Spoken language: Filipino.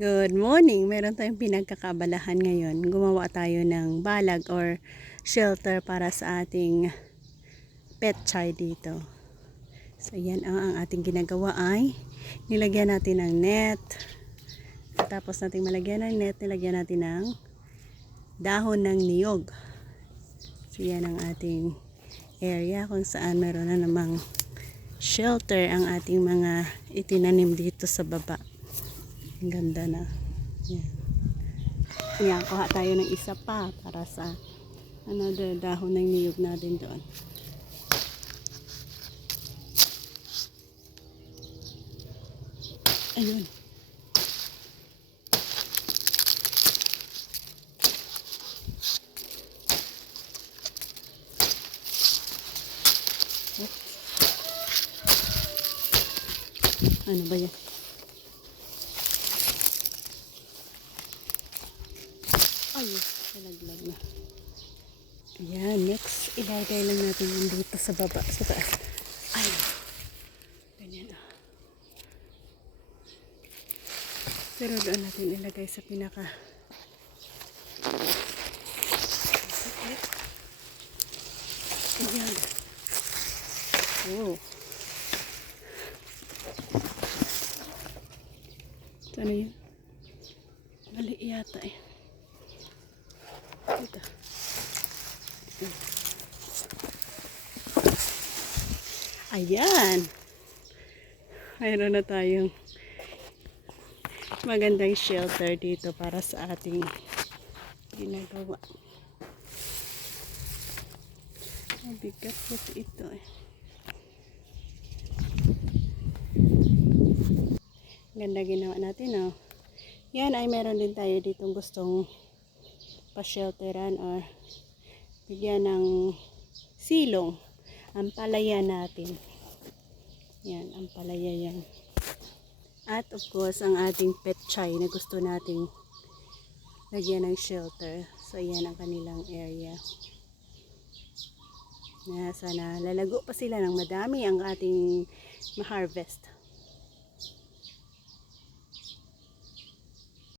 Good morning! Meron tayong pinagkakabalahan ngayon. Gumawa tayo ng balag or shelter para sa ating pet child dito. So yan ang, ang ating ginagawa ay nilagyan natin ng net. Tapos nating malagyan ng net, nilagyan natin ng dahon ng niyog. So yan ang ating area kung saan meron na namang shelter ang ating mga itinanim dito sa baba. Ang ganda na. Yan. Yan, kuha tayo ng isa pa para sa another dahon ng niyog natin doon. Ayun. Ano ba yan? Ayun, nalaglag na. Ayan, next, ilagay lang natin yung dito sa baba, sa taas. Ayun. Ganyan ah. Pero doon natin ilagay sa pinaka Ayan. Oh. Ano yun? Mali yata eh. Ito. Ayan. Mayroon na tayong magandang shelter dito para sa ating ginagawa. Mabigat kasi ito eh. Ganda ginawa natin oh. Yan ay meron din tayo ditong gustong pa-shelteran or bigyan ng silong ang palaya natin. Yan, ang palaya yan. At of course, ang ating pet chai na gusto nating lagyan ng shelter. So, yan ang kanilang area. Na sana lalago pa sila ng madami ang ating ma-harvest.